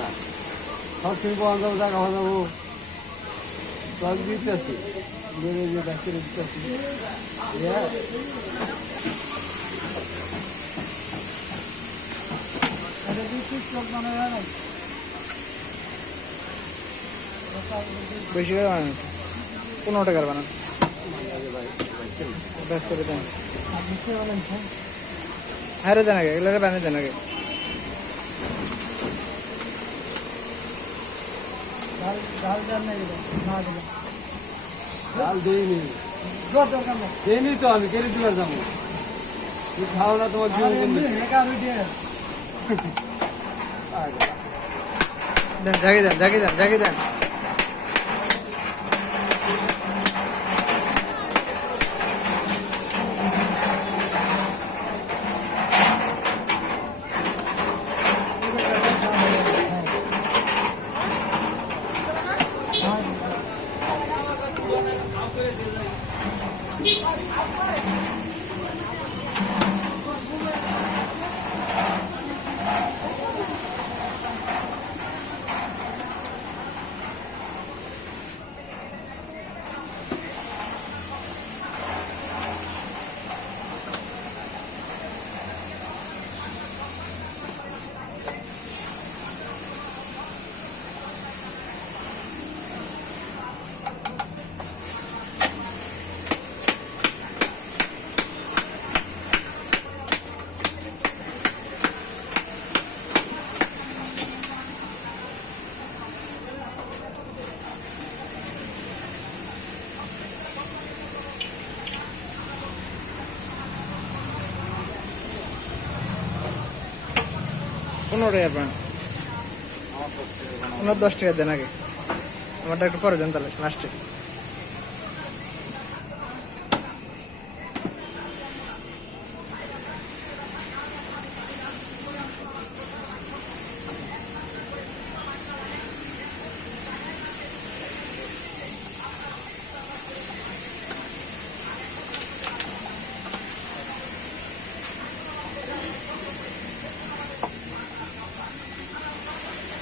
না সব তুমি পাওয়া যাবো জায়গা হওয়া যাবো সব দিতেছি দিতেছি বেশি করে বানান 15 টাকার বানান ব্যস্ত করে দেন হ্যাঁ রে দেন আগে এগুলো বানিয়ে দেন আগে ডাল দেয়নি দেয়নি তো আমি কেটে দিবার যাবো তুই খাও না তোমার দেন জাগি দেন জাগি দেন জাগি দেন পনেরো টাকা পান ওনার 10 টাকা দেন আগে আমারটা একটু পরে দেন তাহলে লাস্টে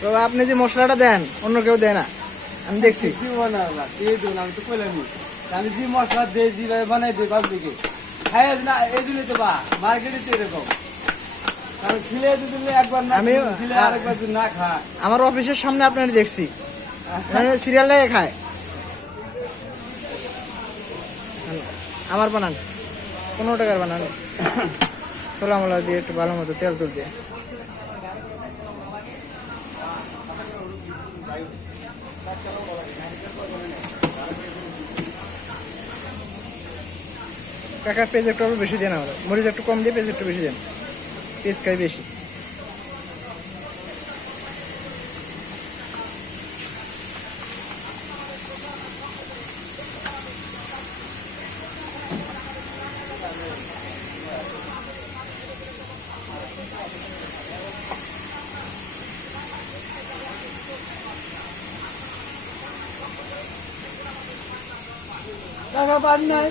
তো আপনি যে মশলাটা দেন অন্য কেউ দেয় না আমি দেখছি আমি তো কইলাম আমি যে মশলা দিয়ে যেভাবে বানাই দিই পাবলিকে খাই না এই দিলে তো বা মার্কেটে তো এরকম আমি আমার অফিসের সামনে আপনার দেখছি সিরিয়াল লাগে খায় আমার বানান 15 টাকার বানান ছোলা মোলা দিয়ে একটু ভালো মতো তেল তুল দিয়ে কাকা পেঁয়াজ একটু বেশি দেন আমরা মরিচ একটু কম দিয়ে পেঁয়াজ একটু বেশি দেন পেঁয়াজ খাই বেশি টাকা পান নাই